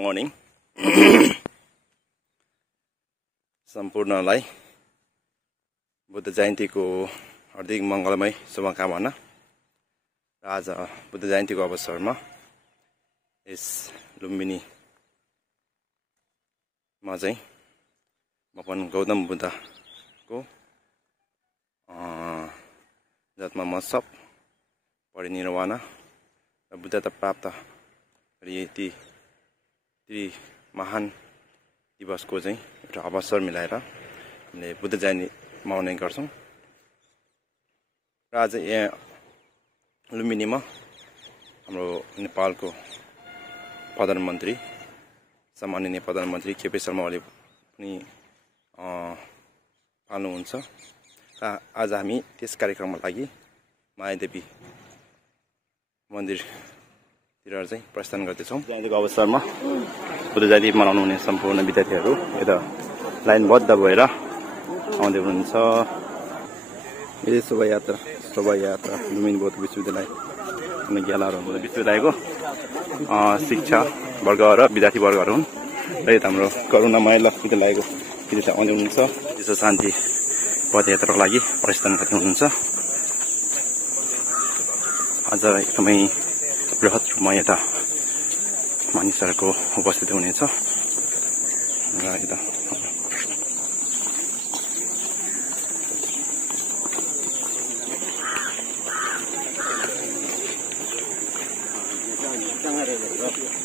Morning सम्पूर्णलाई Buddha जयन्तीको हार्दिक मङ्गलमय शुभकामना। आज बुद्ध जयन्तीको अवसरमा यस लुम्बिनीमा चाहिँ भगवान गौतम बुद्धको जन्म महोत्सव परिनिर्वाण र बुद्धता प्राप्त ती महान दिवसको चाहिँ एउटा अवसर मिलाएर हामीले बुद्ध जयन्ती मनाउने गर्छौँ। र आज यहाँ लुम्बिनीमा हाम्रो नेपालको प्रधानमन्त्री सम्माननीय प्रधानमन्त्री केपी शर्मा ओली पनि पाल्नुहुन्छ। र आज हामी त्यस कार्यक्रमका लागि मायादेवी मन्दिरतिर चाहिँ प्रस्थान गर्दैछौँ। जयन्तीको अवसरमा बुद्ध जयन्ती मनाउनु हुने सम्पूर्ण विद्यार्थीहरू यता लाइनबद्ध भएर आउँदै हुनुहुन्छ। यो शोभायात्रा लुम्बिनी बौद्ध विश्वविद्यालय ज्ञालाहरू विश्वविद्यालयको शिक्षा वर्ग र विद्यार्थी वर्गहरू हुन्। र यता हाम्रो करुणामय लक्ष्मी विद्यालयको विद्यार्थी आउँदै हुनुहुन्छ। विश्व शान्ति पदयात्राको लागि प्रस्थान गर्दै हुनुहुन्छ। आज एकदमै बृहत रूपमा यता मानिसहरूको उपस्थिति हुनेछ। र यता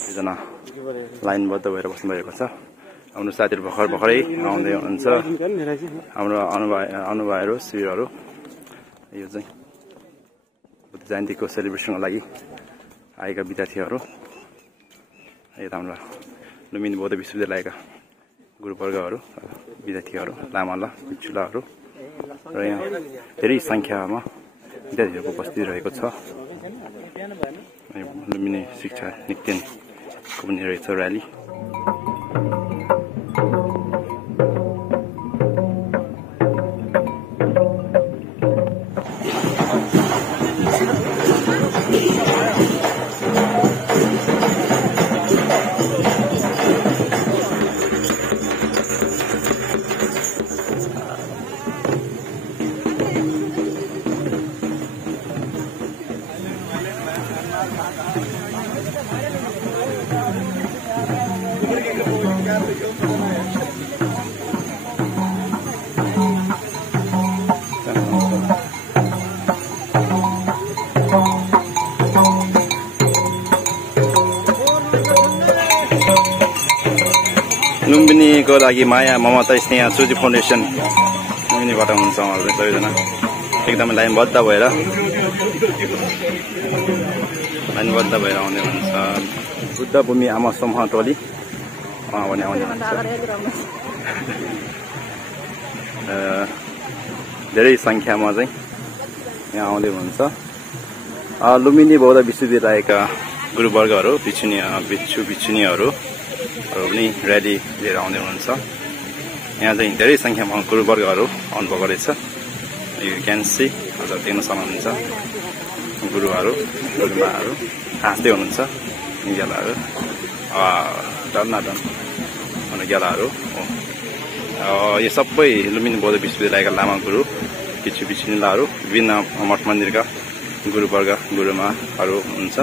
एकजना लाइनबद्ध भएर बस्नु भएको छ। हाम्रो साथीहरू भर्खरै आउँदै हुनुहुन्छ। हाम्रो अनुभाइहरू श्रीहरू यो चाहिँ बुद्ध जयन्तीको सेलिब्रेसनको लागि आएका विद्यार्थीहरू, यता हाम्रो लुम्बिनी बौद्ध विश्वविद्यालयका गुरुवर्गहरू विद्यार्थीहरू लामाला भिक्षुलाहरू र यहाँ धेरै सङ्ख्यामा विद्यार्थीहरूको उपस्थिति रहेको छ। लुम्बिनी शिक्षा निकेतनको पनि रहेछ र्याली। लुम्बिनीको लागि माया ममता स्नेह सुजी फाउन्डेसन लुम्बिनीबाट हुनुहुन्छ उहाँहरू सबैजना एकदमै लाइनबद्ध भएर आउने हुनुहुन्छ। बुद्ध भूमि आमा समूह टोली उहाँ पनि आउने हुनुहुन्छ। धेरै सङ्ख्यामा चाहिँ यहाँ आउँदै हुनुहुन्छ। लुम्बिनी बौद्ध विश्वविद्यालयका गुरुवर्गहरू भिक्षुणीहरू पनि र्याली लिएर आउँदै हुनुहुन्छ। यहाँ चाहिँ धेरै सङ्ख्यामा गुरुवर्गहरू आउनुभएको रहेछ। यो क्यान्सी हजुर देख्न सक्नुहुन्छ। गुरुमाहरू हाँस्दै हुनुहुन्छ। ग्यालाहरू ग्यालाहरू यो सबै लुम्बिनी बौद्ध विश्वविद्यालयका लामा गुरु भिक्षुणीलाहरू विभिन्न मठ मन्दिरका गुरुवर्ग गुरुमाहरू हुनुहुन्छ।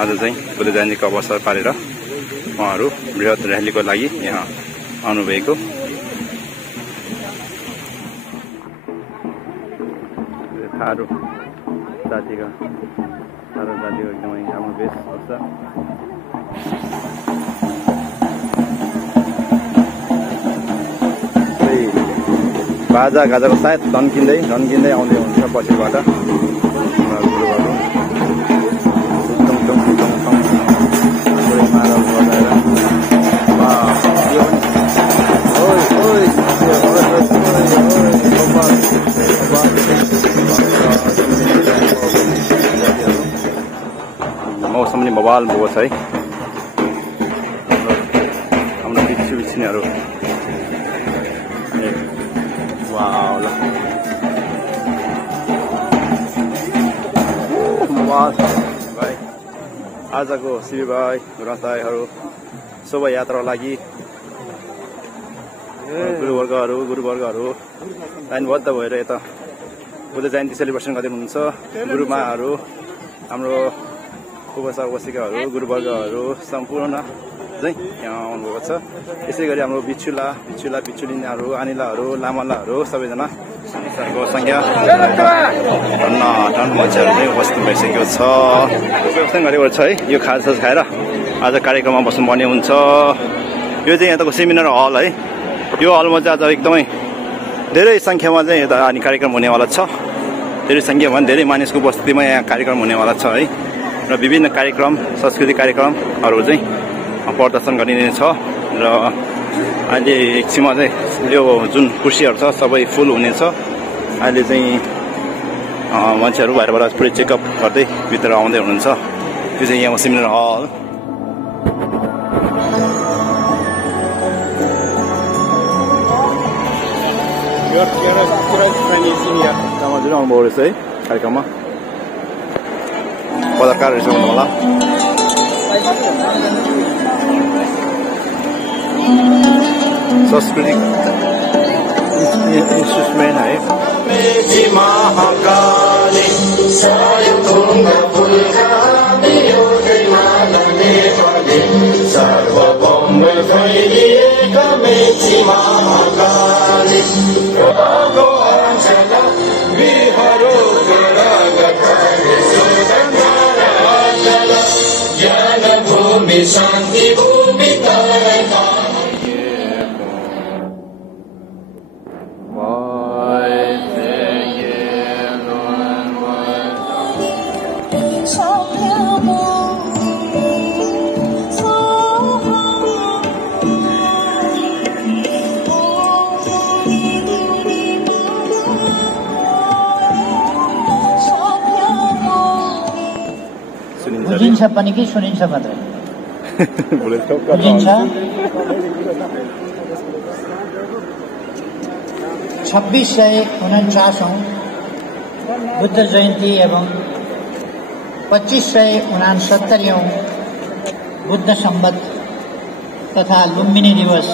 आज चाहिँ बुद्ध जयन्तीको अवसर पारेर उहाँहरू बृहत र्यालीको लागि यहाँ आउनुभएको। थारू जातिको एकदमै राम्रो बेस हुन्छ। बाजा गाजाको सायद धन्किँदै आउँदै हुन्छ पछिबाट। मौसम पनि बवाल भएको छ है। हाम्रो भिक्षुणीहरू आजको शिविर भाइ ग्रन्थालयहरू शोभायात्राको लागि गुरुवर्गहरू लाइनबद्ध भएर यता बुद्ध जयन्ती सेलिब्रेसन गर्दै हुनुहुन्छ। गुरुमाहरू, हाम्रो उपासक-उपासिकाहरू, गुरुवर्गहरू सम्पूर्ण चाहिँ यहाँ आउनुभएको छ। यसै गरी हाम्रो बिचुलिनाहरू, अनिलाहरू, लामलाहरू सबैजना संख्या टन मान्छेहरू चाहिँ उपस्थित भइसकेको छ। व्यवस्था गरेको छ है। यो खाजा खाएर आज कार्यक्रममा बस्नुपर्ने हुन्छ। यो चाहिँ यताको सेमिनार हल है। यो हलमा चाहिँ आज एकदमै धेरै सङ्ख्यामा चाहिँ यता अनि कार्यक्रम हुनेवाला छ। धेरै सङ्ख्यामा धेरै मानिसको उपस्थितिमा यहाँ कार्यक्रम हुनेवाला छ है। र विभिन्न कार्यक्रम, सांस्कृतिक कार्यक्रमहरू चाहिँ प्रदर्शन गरिनेछ। र अहिले एकछिनमा चाहिँ यो जुन कुर्सीहरू छ सबै फुल हुनेछ। अहिले चाहिँ मान्छेहरू बाहिरबाट पुरै चेकअप गर्दै भित्र आउँदै हुनुहुन्छ। यो चाहिँ यहाँ सेमिनार हल। हजुर आउनुभयो रहेछ है कार्यक्रममा। पत्रकार रहेछ हुनु होला। सांस्कृतिक इन्स्ट्रुमेन्ट है। शान्ति भूमि बुझिन्छ पनि कि सुनिन्छ मात्रै? बुझिन्छ। 2649औं बुद्ध जयन्ती एवं 2569औं बुद्ध सम्बत तथा लुम्बिनी दिवस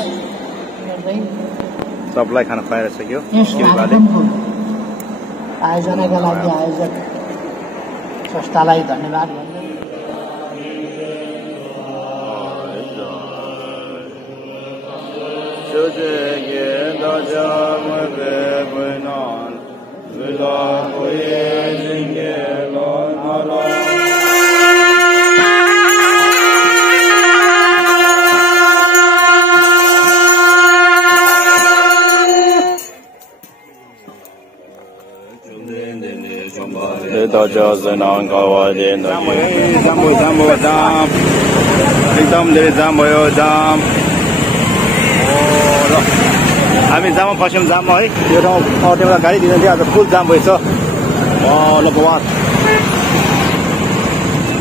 सबलाई खाना खुवाएर सक्यो। आयोजनाका लागि आयोजक संस्थालाई धन्यवाद। एकदम धेरै जाम भयो। जाम हामी जाममा फस्यौँ। जाममा है यो ठाउँ अटेबाट गाडी दिँदै थियो। आज फुल जाम भएछ। लगभग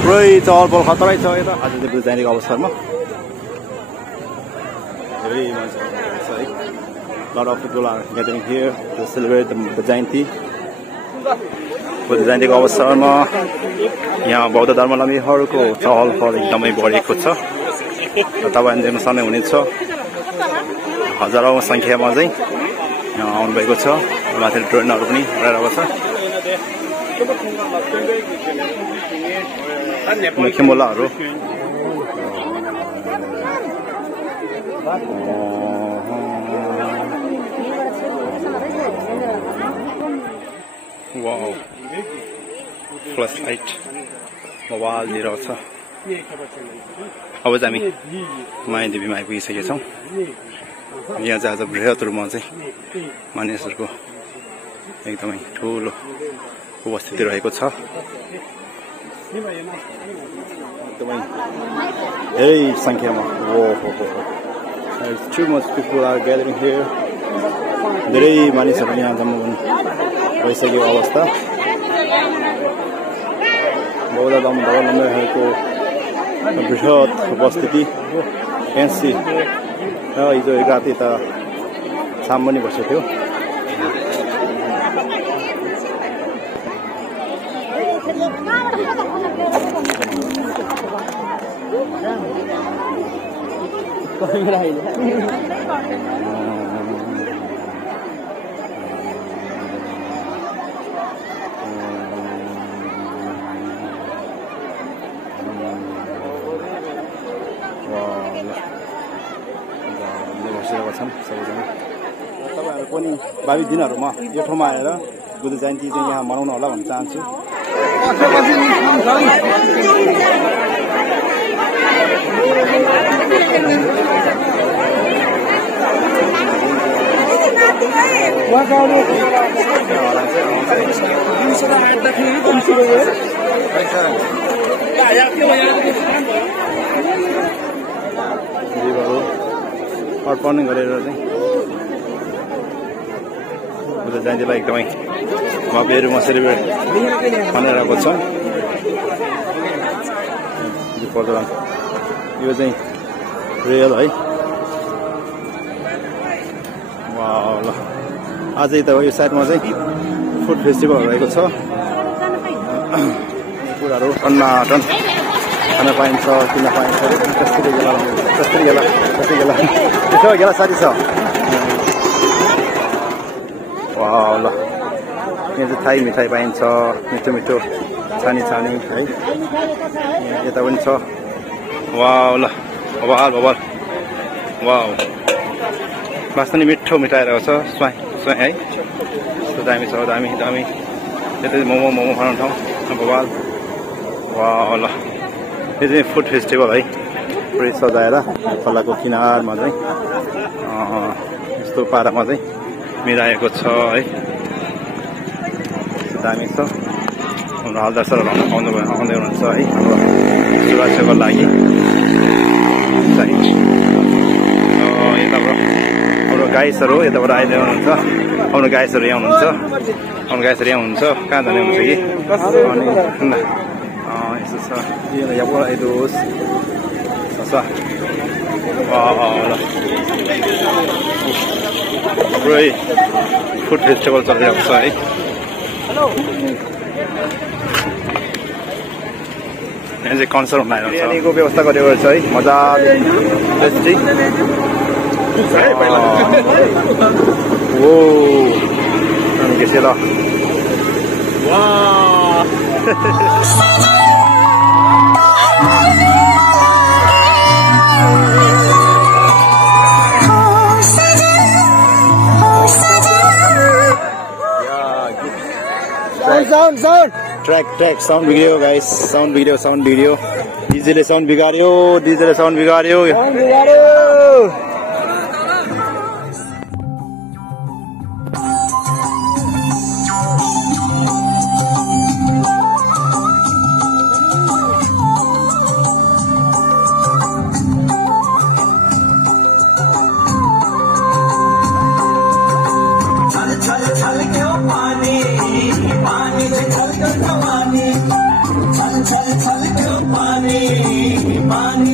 पुरै चहल पहल खतरै छ यता। आज चाहिँ बुद्ध जयन्तीको अवसरमा धेरै मान्छेहरू छ है। Lot of people are gathering here to celebrate the जयन्ती। बुद्ध जयन्तीको अवसरमा यहाँ बौद्ध धर्मावलम्बीहरूको चहल पहल एकदमै बढेको छ। तपाईँहरू हेर्न समय हुनेछ। हजारौँ सङ्ख्यामा चाहिँ यहाँ आउनुभएको छ। माथि ट्रेनहरू पनि रहेको छ। खेमुलाहरू वाउ फ्लस लाइट मोबाइल दिइरहेको छ। अब चाहिँ हामी मायादेवीमा आइपुगिसकेका छौँ। यहाँ चाहिँ आज बृहत रूपमा चाहिँ मानिसहरूको एकदमै ठुलो उपस्थिति रहेको छ। एकदमै धेरै सङ्ख्यामा too much people are gathering here. धेरै मानिसहरू यहाँ जम्मा भइसकेको अवस्था। बौद्ध धर्मावलम्बीहरूको बृहत उपस्थिति एनसी र हिजो एक राति त छाम पनि बसेको थियो। बसिरहेका छन् सबैजना। तपाईँहरू पनि भावी दिनहरूमा यो ठाउँमा आएर बुद्ध जयन्ती चाहिँ यहाँ मनाउनु होला भन्न चाहन्छु। अर्पण गरेर चाहिँ बुद्ध जयन्तीलाई एकदमै भव्य रूपमा सेलिब्रेट मनाइरहेको छौँ। यो चाहिँ रियल है। ल अझै त यो साइडमा चाहिँ फुड फेस्टिभल रहेको छ। कुराहरू टन्नाटन खान पाइन्छ, किन्न पाइन्छ। कसरी गेला साथी छ। ल यहाँ चाहिँ थाई मिठाई पाइन्छ, मिठो मिठो छानी है। यता पनि छ। ल बबाल वास्तै नै मिठो मिठाई रहेको छ। स्वाई है, यस्तो दामी छ, दामी। यता मोमो खाने ठाउँ बबाल। ल यो चाहिँ फुड फेस्टिभल है। पुरै सजाएर खोलाको किनारमा चाहिँ यस्तो पारामा चाहिँ मिलाएको छ है। दामी छ। हाम्रो हलदार सरहरू आउँदै हुनुहुन्छ है हाम्रो सुरक्षाको लागि। यताबाट हाम्रो गाइसहरू यताबाट आइदिनु हुनुहुन्छ। हाम्रो गाइसहरू यहाँ हुनुहुन्छ। कहाँ जाने हुन्छ कि अनि यस्तो छ। यहाँ पर आइदिनुहोस्। पुरै फुड फेस्टिभल चलिरहेको छ है। यहाँ चाहिँ कन्सर्ट हुन आइरहेको छ। व्यवस्था गरेको रहेछ है मजाले। टेस्टी अनि के छ ल ट्र्याक साउन्ड बिग्रियो गाइस। साउन्ड बिग्रियो। डिजेले साउन्ड बिगार्यो। पानी